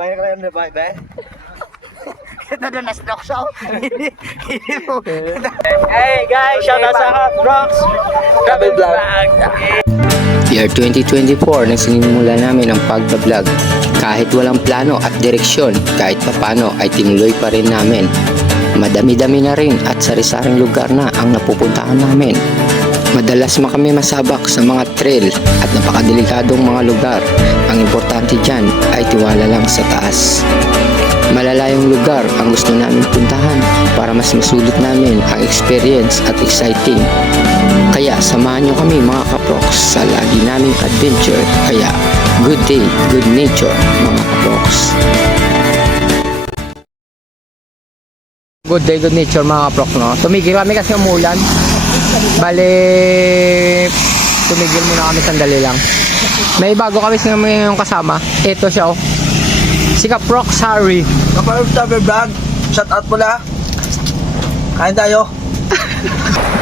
Bayar ka lang na bay. Ito na na-stock siya. Hey guys, shout out sa Rocks Travel Vlog. Year 2024 nang sinimula namin ang pagbablog. Kahit walang plano at direksyon, kahit papano ay tinuloy pa rin namin. Madami-dami na rin at sari-saring lugar na ang napupuntahan namin. Madalas kami masabak sa mga trail at napakadelikadong mga lugar. Ang importante dyan ay tiwala lang sa taas. Malalayong lugar ang gusto namin puntahan para mas masulit namin ang experience at exciting. Kaya samahan nyo kami mga kaproks sa lagi naming adventure. Kaya good day, good nature mga kaproks. Good day, good nature mga kaproks, no? Tumigil kami kasi umulan. Bale, tumigil muna kami sandali lang. May bago kami yung kasama. Ito siya, oh. Si Kaproks Harry. Kapag Travel Vlog, shout out pala. Kain tayo.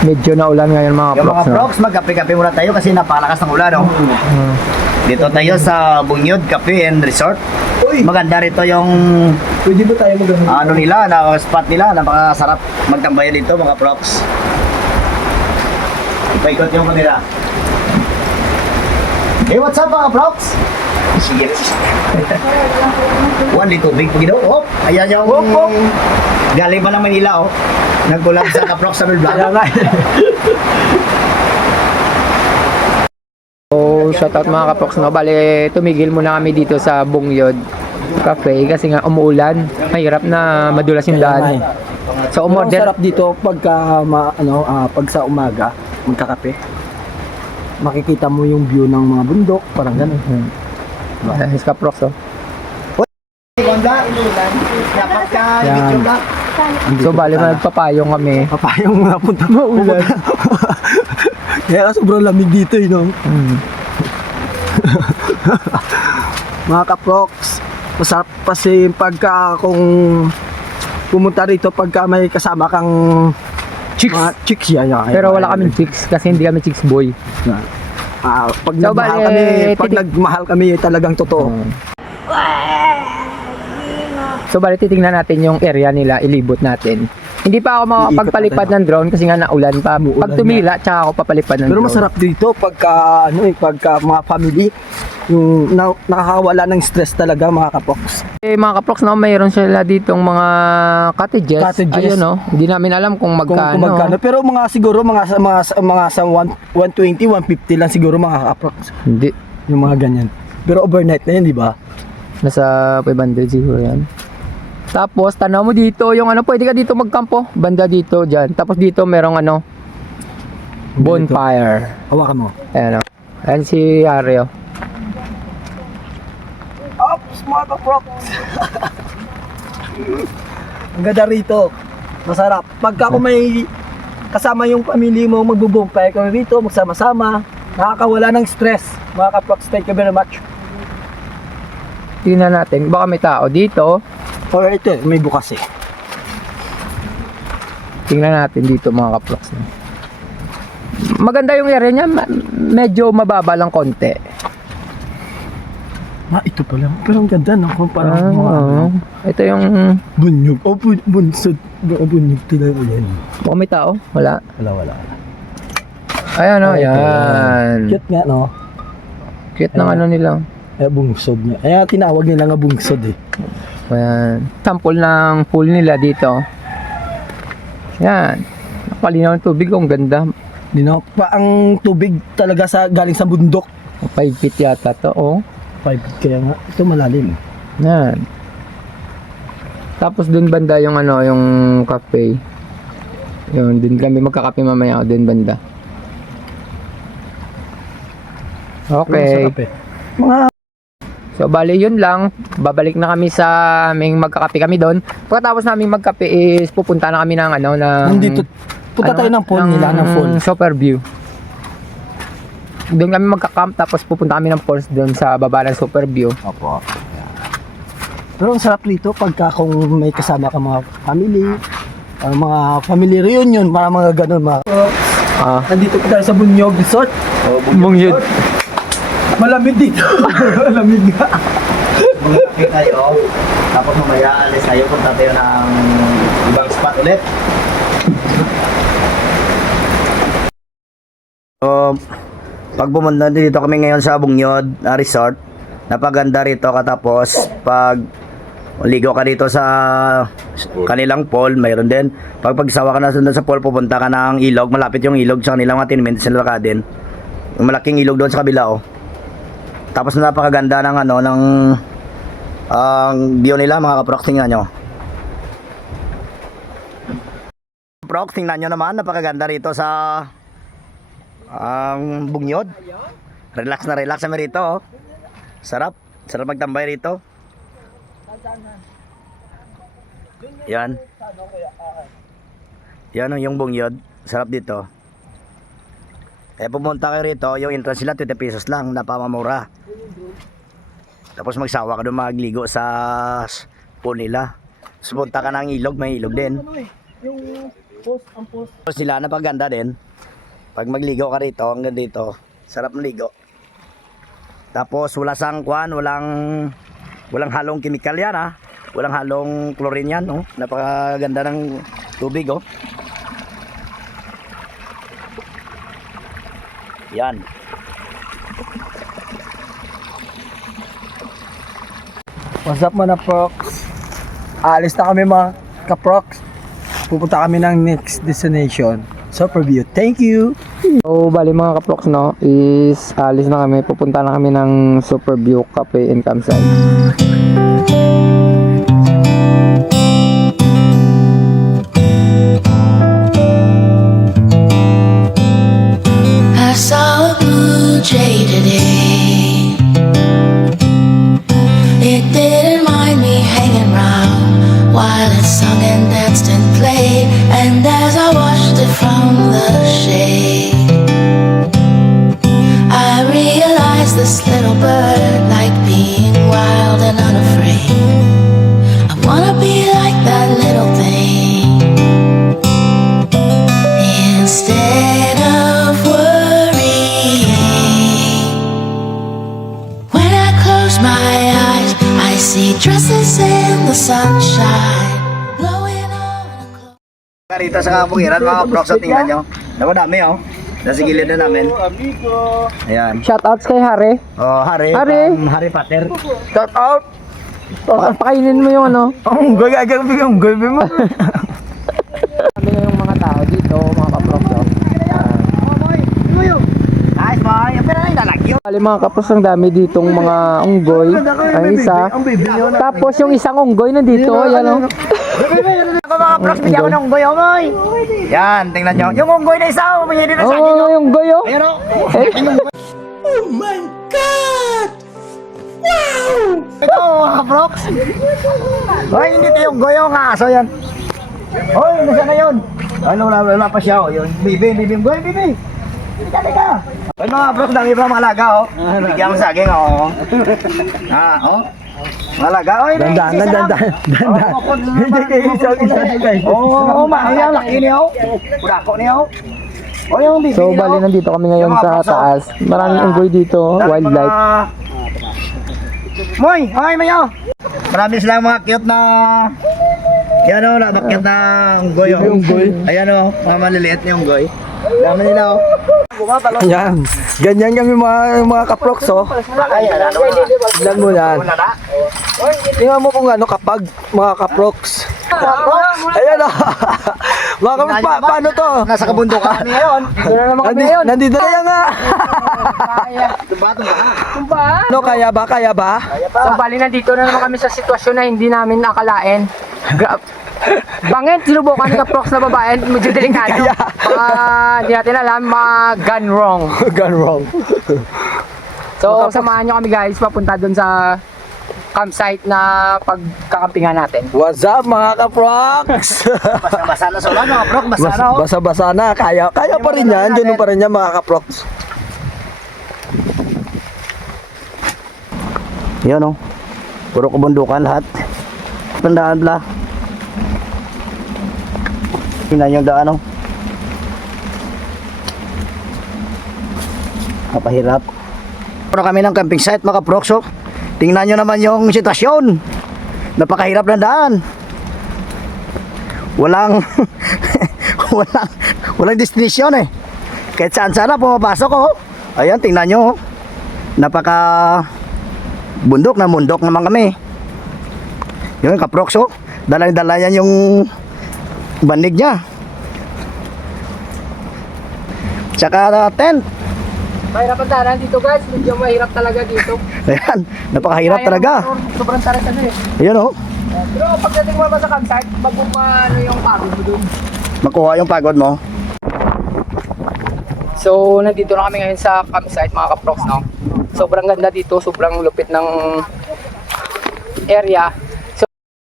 Medyo na ulan ngayon mga Yung Kaproks, mga proks, magkape-kape muna tayo kasi napakalakas ng ulan, no? Dito tayo sa Bunyod Cafe and Resort. Maganda rito yung Pwede ba tayo mag-ano? ano nila, na spot nila, napakasarap magtambayan dito mga proks. Ipaikot yung kanila. Hey, what's up mga proks? Sige. One little big pagino. Oh, ayan yung galing pa ng Manila, oh. Nagkulang sa Kaproks Travel Vlog. So, shoutout mga Kaproks, no? Bale, tumigil muna kami dito sa Bungyod Cafe kasi nga umuulan. Mahirap na madulas yung daan. So, Ang umorder. sarap dito pagka pag sa umaga magkakape. Makikita mo yung view ng mga bundok, parang ganun. Yes, Kaproks, oh. Gonda, inulan. Dapat ka Yan. video ba? So, bale, magpapayong kami. Papayong napunta mo ulan. Kaya sobrang lamig dito, you know. Mga kaproks, masarap kasi pagka kung pumunta rito pagka may kasama kang Chicks. mga chicks yan. Pero wala kaming chicks kasi hindi kami chicks boy. Pag So, nagmahal bale, kami, pag nagmahal kami talagang totoo. So, bali titingnan natin yung area nila, ilibot natin. Hindi pa ako makapagpalipad ng drone kasi nga naulan pa. Pag tumila, tsaka ako papalipad ng Pero drone. masarap dito pagka pagka mga family yung nakakawala ng stress talaga mga kaproks. Eh, mga kaproks, no, mayroon sila ditong mga cottages. Cottages. Ayun, no. Hindi namin alam kung magkano. Kung magkano. Pero mga siguro mga sa 120, 150 lang siguro mga kaproks. Hindi. Yung mga ganyan. Pero overnight na yun, di ba? Nasa 500 siguro yan. Tapos, tanaw mo dito, yung ano, pwede ka dito magkampo. Banda dito, dyan. Tapos dito, merong ano, bonfire. Hawakan mo. Ayan, o. Ayan si Ario. Ops, mga kaproks. Ang ganda rito. Masarap. Pagka kung may kasama yung pamilya mo, magbubumpay kami rito, magsama-sama. Nakakawala ng stress. Mga kaproks, thank you very much. Tingnan natin, baka may tao dito. Or ito, may bukas eh. Tingnan natin dito mga kaproks. Maganda yung area niya, medyo mababa lang konti. Ito pala. Pero ang ganda, no? Kung parang mga Ito yung, bunyog. O, bunsod. Bunyog talaga yan. baka may tao, wala. Wala. Ayan o, Ito. ayan. Cute nga, no? Cute ng ano nila. Bungsod niya. Tinawag nila nga bungsod eh. Ayan. Sample ng pool nila dito. Ayan. Napalinaw ng tubig, ang ganda. Ang tubig talaga galing sa bundok. 5 feet yata to, oh. 5 kaya nga. Ito malalim. Ayan. Tapos dun banda yung ano, yung cafe. Yun, dun kami magkakape mamaya, dun banda. Okay. Masarap eh. Mga So, bali yun lang. Babalik na kami sa aming magkakape kami doon. Pagkatapos namin magkape is pupunta na kami ng ano, ng... nandito. Punta tayo ng pool nila, ng pool. Super view. Doon kami magka-camp tapos pupunta kami ng falls doon sa baba ng super view. Opo. Pero ang sarap rito pagka kung may kasama ka mga family reunion, mga ganun mga. Nandito tayo sa Bunyog Resort. Bungyod. Malamig dito. Malamig nga. Mag-cafe tayo. Tapos mamaya alis tayo. Punta tayo ng ibang spot ulit. So, pag pumunta dito kami ngayon sa Bungnyod Resort, napaganda rito katapos pag ligo ka dito sa kanilang pool, mayroon din. Pag pagsawa ka na doon sa pool, pupunta ka ng ilog, malapit yung ilog sa kanilang mga 10 minutes na lakadin. Yung malaking ilog doon sa kabila, oh. Tapos napakaganda ng ano, ng view nila, mga kaprox, tingnan nyo. Prox, tingnan nyo naman, napakaganda rito sa Bungnyod. Relax na relax kami rito, oh. Sarap magtambay rito. Yan. Yan yung Bungnyod. Sarap dito. Pumunta kayo rito, yung entrance nila 20 pesos lang, napamamura. Tapos magsawa ka doon magligo sa pool nila. Tapos punta ka ng ilog, may ilog din. Yung ang post. Tapos sila napaganda din. Pag magligo ka rito, hanggang dito, sarap maligo. Tapos wala sangkwan, walang halong chemical yan, ha. Walang halong chlorine yan, oh. Napakaganda ng tubig, oh. Yan. What's up mga prox? Alis na kami mga kaprox. Pupunta kami ng next destination. Super view. Thank you. So, bali mga kaprox, no, is alis na kami. Pupunta na kami ng Super View Cafe and Campsite. I saw a blue jay today. It didn't mind me hanging round while it sung and danced and played. And as I watched it from the shade, I realized this little bird liked being wild and unafraid. I wanna be like that little thing. Instead of worrying, when I close my eyes, I see dresses in the sunshine, blowing on a cloud. Rito sa kabukiran, mga kaprox, tingnan nyo. Naku, dami, oh. Nasa gilid na namin. Amigo. Ayan. Shoutouts kay Harry. Oh, Harry. Harry. Harry Potter. Shout out. Pakainin mo yung ano. Ang goy gagawin mo. Kami yung mga tao dito, mga kaprox, no. Nice, boy. Pero ay nalagyo. Bali mga kaprox, ang dami ditong mga unggoy. Ang isa. Tapos yung isang unggoy nandito, yan o. Ako mga prox, bigyan ko ng unggoy, unggoy. Yan, tingnan nyo. Yung unggoy na isa, humingi dito sa akin. Oh, yung unggoy oh. Ayan, oh. Oh my God! Wow! Ito, mga kaprox. Hoy, hindi ito yung unggoy, yung aso yan. Hoy, nasa na yun? Ano, wala pa siya, oh. Yung bibi, unggoy, bibi. Halika. Hoy, mga prox, dami pa mga alaga, oh. Bigyan mo sa akin, oh. Oh. Mga alaga, oh. Dandan. Hindi kayo isa guys. Oo, mahal, laki niya, oh. Pudako niya, oh. Oh, yung bibi So nila, bali oh. nandito kami ngayon Yung mga sa prox, oh. taas. Maraming unggoy dito, wildlife. Moy, hoy, mayo. Marami silang mga cute na yan o, cute na unggoy. Oh. Ayan o, mga maliliit na unggoy. Dami nila o. Yan. Ganyan kami mga kaprox oh. Ayan, ano na. Tignan mo yan. Wala na. Tingnan mo kung ano kapag mga kaprox. Ayan oh. Mga kaprox, paano to? Nasa kabundukan ngayon. Nandito na yan nga. Tumba. Ano, kaya ba? So bali nandito na naman kami sa sitwasyon na hindi namin nakalain. Bangit, sinubukan ni Kaprox na babae, medyo delikado. Hindi natin alam, gone wrong. Gone wrong. So samahan nyo kami guys, papunta dun sa campsite na pagkakampingan natin. What's up mga kaprox? Basa-basa na sa ulan mga bro. Basa na o. Basa-basa na. Kaya pa rin yan. Ganun pa rin yan mga kaprox. Yan o. Puro kabundukan lahat. Tandaan pala. Tingnan yung daan o. Kapahirap. Puno kami ng camping site mga kaprox o. Tingnan nyo naman yung sitwasyon. Napakahirap na daan. Walang walang destination eh. Kahit saan sana pumapasok oh. Ayan, tingnan nyo oh. Napaka bundok naman kami. Yung kaprox oh. Dala yan yung bandig niya. Tsaka tent. Mahirap ang daanan dito guys, medyo mahirap talaga dito. Ayan, napakahirap talaga. Sobrang tarik ano eh. Ayan oh. Pero pagdating mo ba sa campsite, ano yung pagod mo dun? Makuha yung pagod mo. So, nandito na kami ngayon sa campsite mga kaprox, no? Sobrang ganda dito, sobrang lupit ng area.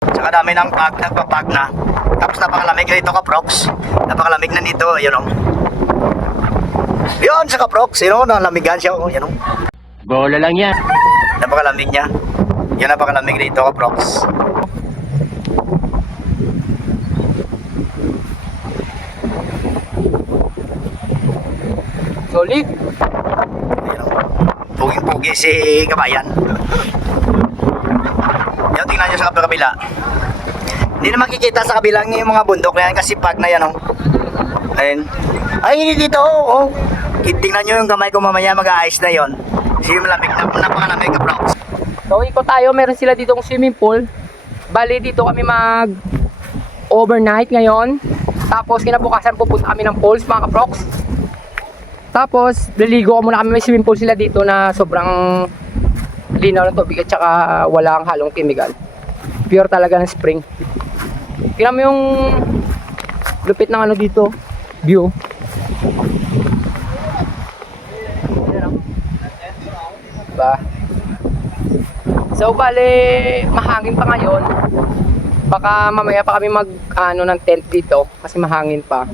Tsaka dami ng nagpapag na. Tapos napakalamig dito kaprox. Napakalamig na dito, yun o. Yun sa kaprox, yun o, nalamigan siya o, yun o. Bola lang yan. Napakalamig niya. Yun napakalamig dito kaprox. Solid. Yun o. Puging-pugi si kabayan. Yun, tingnan nyo sa kabila. Hindi na makikita sa kabilang yung mga bundok na yan kasi pag na yan o. Ayun. Ay, dito o. Tingnan nyo yung kamay ko mamaya mag-aayos na yon. Kasi yung malamig na napakalamig kaprox. So, ikot tayo, meron sila ditong swimming pool. Bali, dito kami overnight ngayon. Tapos, kinabukasan pupunta kami ng pools, mga kaprox. Tapos, liligo muna kami. May swimming pool sila dito na sobrang linaw ng tubig at saka walang halong chemical. Pure talaga ng spring. Tingnan mo yung lupit ng ano dito, view. Diba? So, bale, mahangin pa ngayon. Baka mamaya pa kami ng tent dito kasi mahangin pa.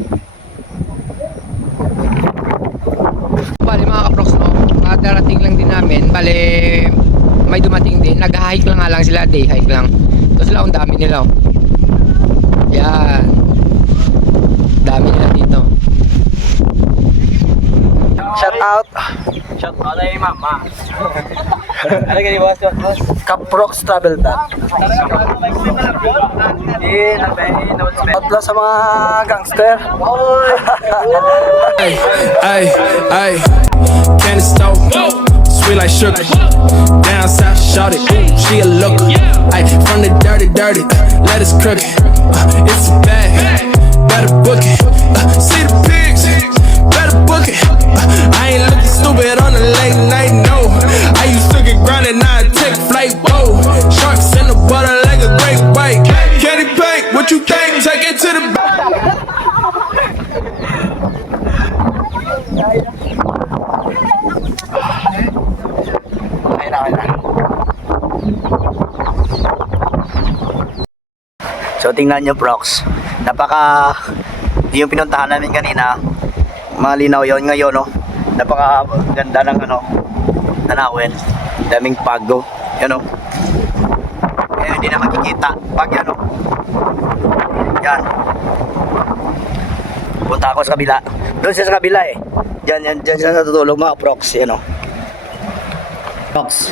Bale, mga kaprox, no? Darating lang din namin. Bale, may dumating din. Nag-hike lang nga lang sila, day hike lang. Ito sila, ang dami nila. Oh. Yan. Dami nila dito. Shout out. Shout out ay mama. Ano ganyan boss? Kaprox Travel Tag. Outlaw sa mga gangster. Ay, candy stove, sweet like sugar. Down south, shout it, she a looker. Ay, from the dirty, let us cook it. It's a bag, better book it. See the pigs, better book it. I ain't looking stupid on a late night, no. I used to get grounded, now I take flight, whoa. Sharks in the butter like a great white. Candy paint, what you think? Take it to the So tingnan nyo prox. Yung pinuntahan namin kanina, malinaw yon ngayon no. Napaka ganda ng tanawin. Daming pago. Yan o. Hindi na makikita. Pag yan o. Yan. Punta ako sa kabila. Doon siya sa kabila eh. Diyan siya natutulog mga prox. Yan o. Prox.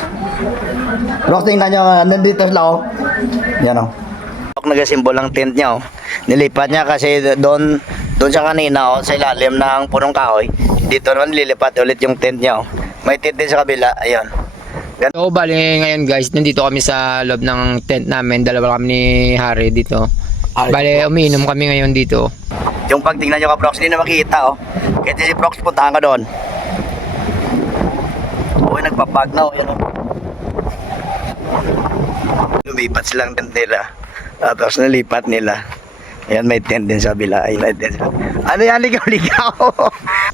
Prox, tingnan nyo. Nandito sila o. Yan o. Nagasimbol ang tent niya oh. Nilipat niya kasi doon siya kanina oh, sa ilalim ng punong kahoy. Dito naman lilipat ulit yung tent niya oh. May tent din sa kabila, ayun. So, bali ngayon guys, nandito kami sa loob ng tent namin. Dalawa kami ni Harry dito. Bali, umiinom kami ngayon dito. Yung pagtingnan nyo ka Prox, hindi na makita oh. Kahit si Prox, puntahan ka doon. Uy, nagpapag na oh, yan oh. Lumipat silang tent nila. Tapos nalipat nila. Ayan, may tent din sa bila. Ay, may tent. Ano yan, ligaw-ligaw?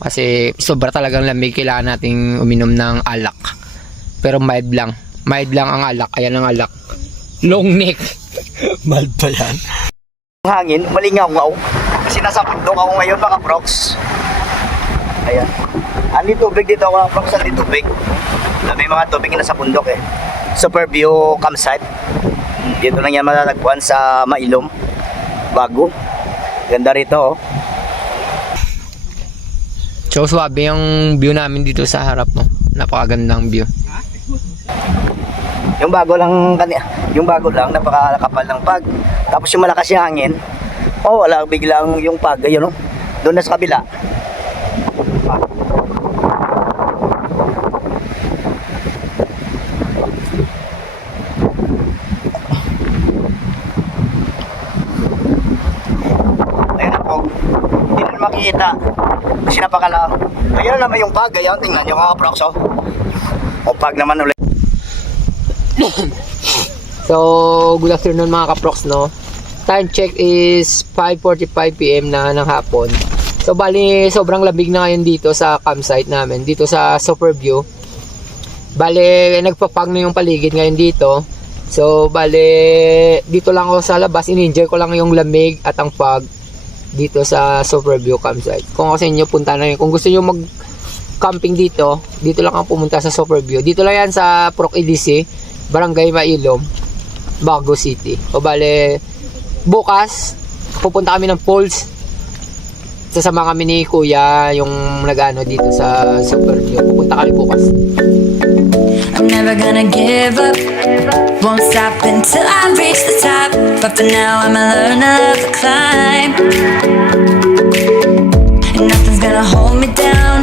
Kasi sobra talagang lamig, kailangan nating uminom ng alak. Pero mild lang. Mild lang ang alak. Ayan ang alak. Long neck. Mild pa yan. Hangin, malingaw-ngaw. Kasi nasa bundok ako ngayon, mga Prox. Ayan. Ani tubig dito ako, Prox. Ani tubig. May mga tubig na sa bundok eh. Super view campsite. Dito lang yan matatagpuan sa Mailom. Bago. Ganda rito oh. So, swabe yung view namin dito sa harap, no? Napakagandang view. Yung bago lang napakakapal ng pag. Tapos yung malakas yung hangin, wala biglang yung pag, ayun, oh. Doon na sa kabila. Ayun na po. Hindi na makikita. Kasi napakalaw. Ayun naman yung pag, ayun, tingnan yung mga prox, oh. O pag naman ulit. So, good afternoon mga kaprox, no? Time check is 5:45 PM na ng hapon. So, bali, sobrang lamig na ngayon dito sa campsite namin, dito sa Superview. Bali, nagpapag na yung paligid ngayon dito. So, bali, dito lang ako sa labas, in-enjoy ko lang yung lamig at ang fog dito sa Superview campsite. Kung ako sa inyo, punta na yun. Kung gusto nyo mag-camping dito, dito lang ang pumunta sa Superview. Dito lang yan sa Proc EDC, Barangay Mailom, Bago City. O bale, bukas, pupunta kami ng Falls. Sasama kami ni Kuya, yung nag-ano dito sa Superview. Pupunta kami bukas. I'm never gonna give up, won't stop until I reach the top. But for now I'ma learn to love the climb, and nothing's gonna hold me down.